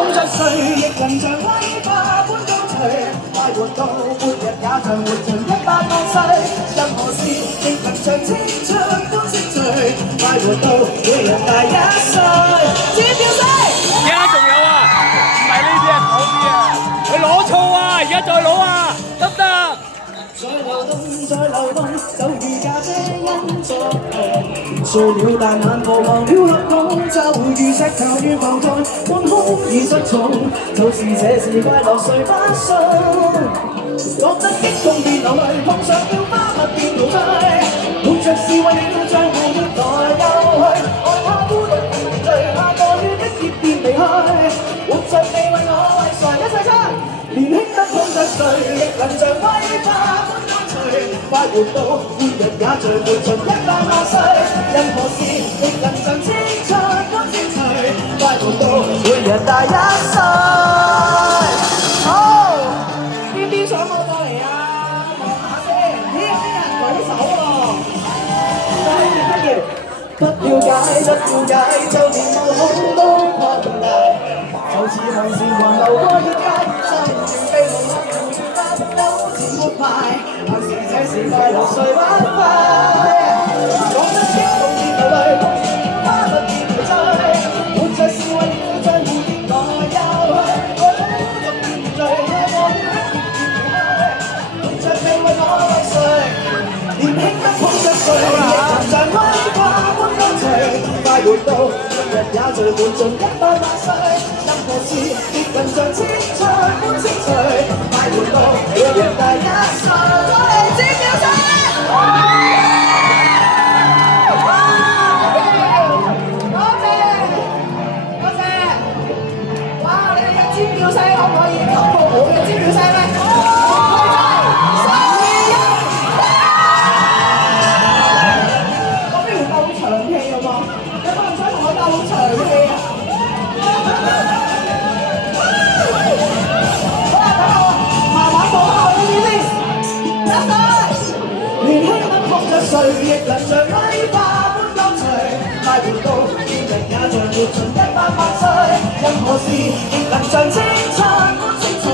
碰着誰，亦能像威化般高隨。快活到末日也像活盡100萬歲。任何事亦能像青春般積聚。快活到每人大1歲。指標聲。而家仲有啊，唔係呢啲啊，嗰啲啊，佢攞醋啊，而家再攞啊，得唔得？再流動，再流動，就如咖啡因作用。睡了大眼婆忘了合夢，就如石頭如浮在半空已失重。就是這是快樂，誰不信？覺得激動便流淚，碰上了花蜜便陶醉。活着是為了將回憶來又去，愛他孤獨無罪，怕過於一頁便離去。活着你為我為誰？一齊唱。年輕得碰着誰，亦能像威化般乾脆。快活到末日也像活盡100萬歲。任何事亦能像青春般精粹。快活到每日大1歲。好，邊啲想我過嚟啊？望下先。咦，有啲人舉手喎。不了解，就連無夢都擴大。就似向前橫流過月界，心存被無限回答，糾纏沒牌。但是這是快樂，誰不快？講得激動便流淚，碰上花蜜便陶醉。活着是為了將回憶來又去，愛好獨便醉，愛過於一頁便離去。活着你為我為誰？年輕得碰着誰，亦能像威化般乾脆。快活到每日也聚滿盡100萬歲。任何事亦能像青春般精粹。快活到每日大1歲。再嚟尖叫聲！多謝。哇！你哋嘅尖叫聲可唔可以及到我嘅尖叫聲咧？我不如鬥長氣好冇？有冇人想同我鬥長氣啊？好啦，等我慢慢講下我呢啲先。1歲，年輕得碰着誰，亦能像威化般乾脆。快活到每日也像活盡100萬歲。任何事亦能像青春般精粹。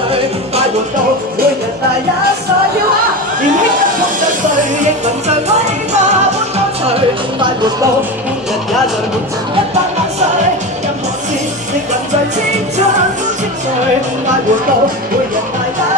快活到每日大1歲。跳下，年輕得碰着誰，亦能像威化般乾脆。快活到每日也像活盡100萬歲。任何事亦能像青春般精粹。快活到每日大1歲。